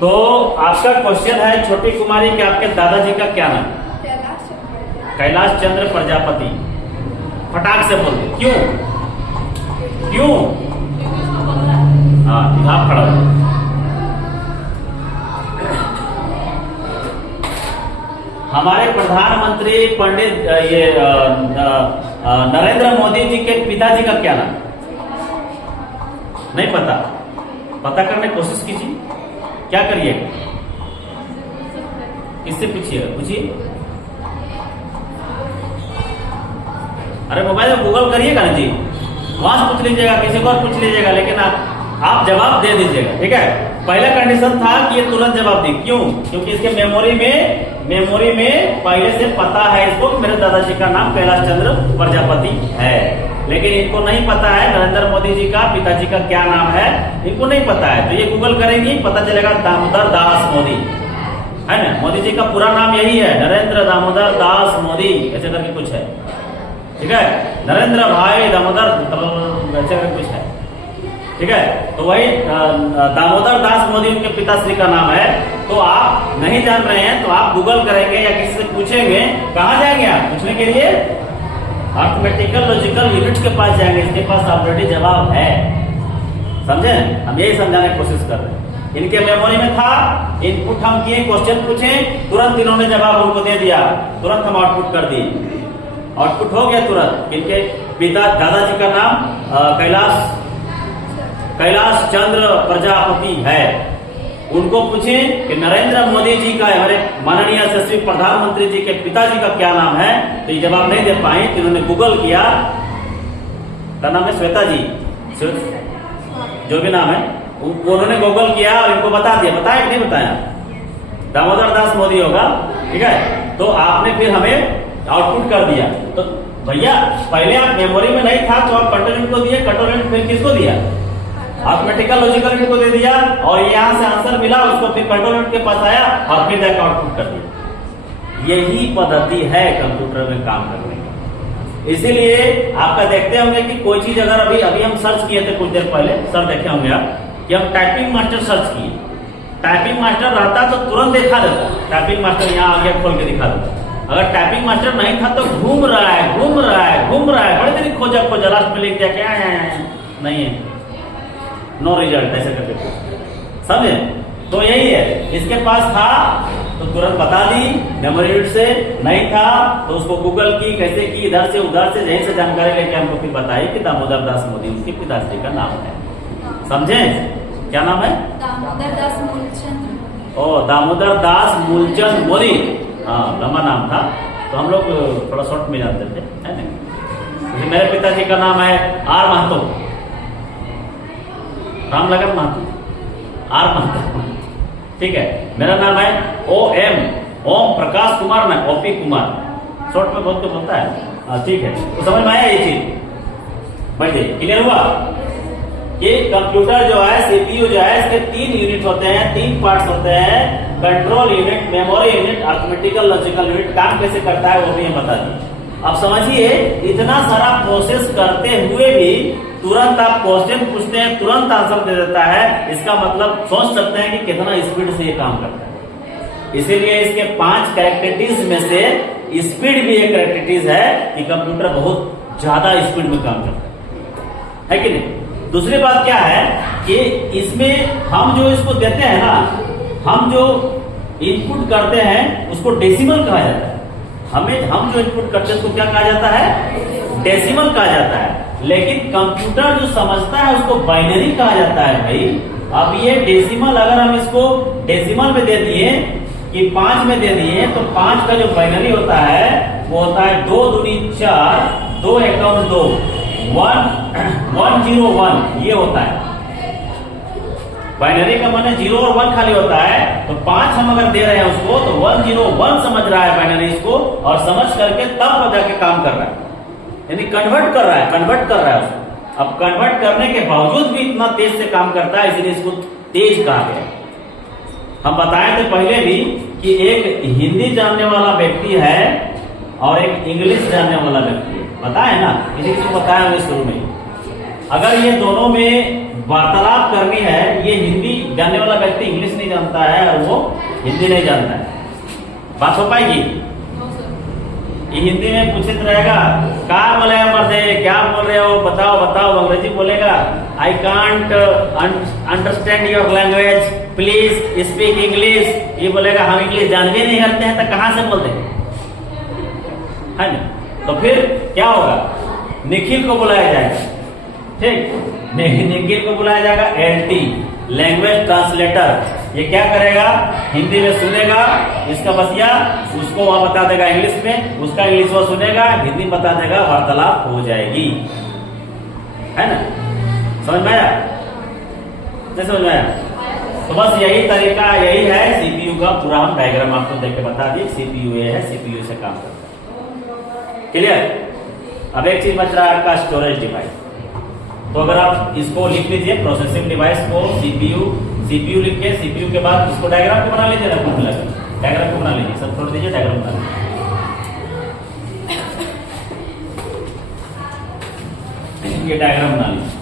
तो आपका क्वेश्चन है छोटी कुमारी के आपके दादाजी का क्या नाम? कैलाश चंद्र प्रजापति। फटाक से बोल दो, क्यों क्यों? हाँ, आप खड़ा हो। हमारे प्रधानमंत्री पंडित ये नरेंद्र मोदी जी के पिताजी का क्या नाम? नहीं पता? पता करने की कोशिश कीजिए। क्या करिएगा? किससे पूछिएगा? पूछिए। अरे मोबाइल में गूगल करिएगा ना जी, वहां से पूछ लीजिएगा, किसी को और पूछ लीजिएगा, लेकिन आप जवाब दे दीजिएगा, ठीक है? पहला कंडीशन था कि ये तुरंत जवाब दी। क्यों? क्योंकि इसके मेमोरी में पहले से पता है इसको कि मेरे दादाजी का नाम कैलाश चंद्र प्रजापति है, लेकिन इनको नहीं पता है नरेंद्र मोदी जी का पिताजी का क्या नाम है, इनको नहीं पता है। तो ये गूगल करेंगी, पता चलेगा दामोदर दास मोदी, है ना? मोदी जी का पूरा नाम यही है, नरेंद्र दामोदर दास मोदी, ऐसे करके कुछ है, ठीक है? नरेंद्र भाई दामोदर ऐसे करके कुछ है, ठीक है? तो वही दामोदर दास मोदी उनके पिताश्री का नाम है। तो आप नहीं जान रहे हैं तो आप गूगल करेंगे या किसी से पूछेंगे, कहाँ जाएंगे आप पूछने के लिए? अर्थमेटिकल लॉजिकल यूनिट के पास जाएंगे, इसके पास ऑलरेडी जवाब है। समझे? हम यही समझाने की कोशिश कर रहे हैं। इनके मेमोरी में था, इनपुट हम किए, क्वेश्चन पूछे, तुरंत इन्होंने जवाब हमको दे दिया, तुरंत हम आउटपुट कर दिए, आउटपुट हो गया तुरंत। इनके पिता दादाजी का नाम कैलाश चंद्र प्रजापति है। उनको पूछे कि नरेंद्र मोदी जी का, हमारे माननीय यशस्वी प्रधानमंत्री जी के पिताजी का क्या नाम है, तो ये जवाब नहीं दे पाए। तो इन्होंने गूगल किया, का नाम है श्वेता जी, जो भी नाम है, उन्होंने गूगल किया और इनको बता दिया। बताया कि नहीं बताया? दामोदर दास मोदी होगा, ठीक है? तो आपने फिर हमें आउटपुट कर दिया। तो भैया पहले आप मेमोरी में नहीं था तो आप कंट्रोल यूनिट को दिए, कंट्रोल यूनिट फिर किसको दिया? अर्थमेटिकल लॉजिकल यूनिट को दे दिया, और यहाँ से आंसर मिला, उसको फिर कंट्रोल यूनिट के पास आया और फिर जाकर आउटपुट कर दिया। यही पद्धति है कंप्यूटर में काम करने की। इसीलिए आपका देखते होंगे कि कोई चीज अगर अभी हम सर्च किए थे कुछ देर पहले, सर देखे होंगे आप कि हम टाइपिंग मास्टर सर्च किए। टाइपिंग मास्टर रहता तो तुरंत दिखा देता, टाइपिंग मास्टर यहाँ आगे खोल के दिखा देता। अगर टाइपिंग मास्टर नहीं था तो घूम रहा है, बड़े देर खोजा लास्ट में लिख दिया क्या नहीं है, नो रिजल्ट, ऐसे करके। समझे? तो यही है, इसके पास था तो तुरंत बता दी, मेमोरी यूनिट से नहीं था तो उसको गूगल की, कैसे की, इधर से उधर से, यहीं से जानकारी लेके हमको फिर बताई कि दामोदर दास मोदी उसके पिताश्री का नाम है। समझे? क्या नाम है? दामोदर दास मूलचंद। ओ, दामोदर दास मूलचंद मोदी। हाँ, लंबा नाम था तो हम लोग थोड़ा शॉर्ट में जानते थे, है ना? मेरे पिताजी का नाम है आर महतो, राम लगन महतो, आर महतो, ठीक है? मेरा नाम है ओम प्रकाश कुमार, ना ओपी कुमार, शॉर्ट में बहुत बोलता है। हाँ, ठीक है? तो समझ में आया ये चीज? बैठिए, क्लियर हुआ? ये कंप्यूटर जो है, सीपीयू जो है, इसके 3 यूनिट होते हैं, 3 पार्ट्स होते हैं, control unit, memory unit, arithmetical logical unit. काम कैसे करता है वो भी हम बता दिए। अब समझिए, इतना सारा प्रोसेस करते हुए भी तुरंत आप क्वेश्चन पूछते हैं, तुरंत आंसर दे देता है, इसका मतलब सोच सकते हैं कि कितना स्पीड से ये काम करता है। इसीलिए इसके 5 कैरेक्टरिस्टिक्स में से स्पीड भी एक कैरेक्टरिस्टिक्स है कि कंप्यूटर बहुत ज्यादा स्पीड में काम करता है कि नहीं? दूसरी बात क्या है कि इसमें हम जो इसको देते हैं ना, हम जो इनपुट करते हैं उसको डेसिमल कहा जाता है। हम जो इनपुट करते हैं उसको क्या कहा जाता है? डेसिमल कहा जाता है। लेकिन कंप्यूटर जो समझता है उसको बाइनरी कहा जाता है भाई। अब ये डेसिमल, अगर हम इसको डेसिमल में दे दिए कि 5 में दे दिए, तो 5 का जो बाइनरी होता है वो होता है 2 दूनी 4, 2 एकम 2, 101, ये होता है। बाइनरी का माने 0 और 1 खाली होता है। तो 5 हम अगर दे रहे हैं उसको तो 101 समझ रहा है बाइनरी इसको, और समझ करके तब जाके काम कर रहा है, यानी कन्वर्ट कर रहा है उसको। अब कन्वर्ट करने के बावजूद भी इतना तेज से काम करता है, इसलिए इसको तेज कहा गया। हम बताए थे पहले भी कि एक हिंदी जानने वाला व्यक्ति है और एक इंग्लिश जानने वाला व्यक्ति है, बताए ना? किसी को बताया हुए शुरू में। अगर ये दोनों में वार्तालाप करनी है, ये हिंदी जानने वाला व्यक्ति इंग्लिश नहीं जानता है और वो हिंदी नहीं जानता है, बात हो पाएगी? ये हिंदी में पूछित रहेगा, क्या बोले मर्दे, क्या बोल रहे हो, बताओ बताओ। अंग्रेजी बोलेगा, I can't understand your language, please speak English. ये बोलेगा हम इंग्लिश जानते नहीं करते हैं, तो कहाँ से बोलते हैं, है ना? तो फिर क्या होगा, निखिल को बुलाया जाएगा, ठीक, निखिल को बुलाया जाएगा LT लैंग्वेज ट्रांसलेटर। ये क्या करेगा, हिंदी में सुनेगा इसका बसिया, उसको वहां बता देगा इंग्लिश में, उसका इंग्लिश वो सुनेगा, हिंदी बता देगा, वार्तालाप हो जाएगी, है ना? समझ में आया? नहीं समझ में आया? तो बस यही तरीका, यही है CPU का पूरा। हम डायग्राम आपको देख के बता दिए, CPU ये है, CPU से काम करता है, क्लियर? अब एक चीज बच रहा है आपका स्टोरेज डिवाइस। तो अगर आप इसको लिख लीजिए, प्रोसेसिंग डिवाइस को CPU लिख के, CPU के बाद इसको डायग्राम को बना लीजिए ना, कुछ लगा डायग्राम को बना लीजिए, सब छोड़ दीजिए, डायग्राम बना लीजिए, ये डायग्राम बना लीजिए।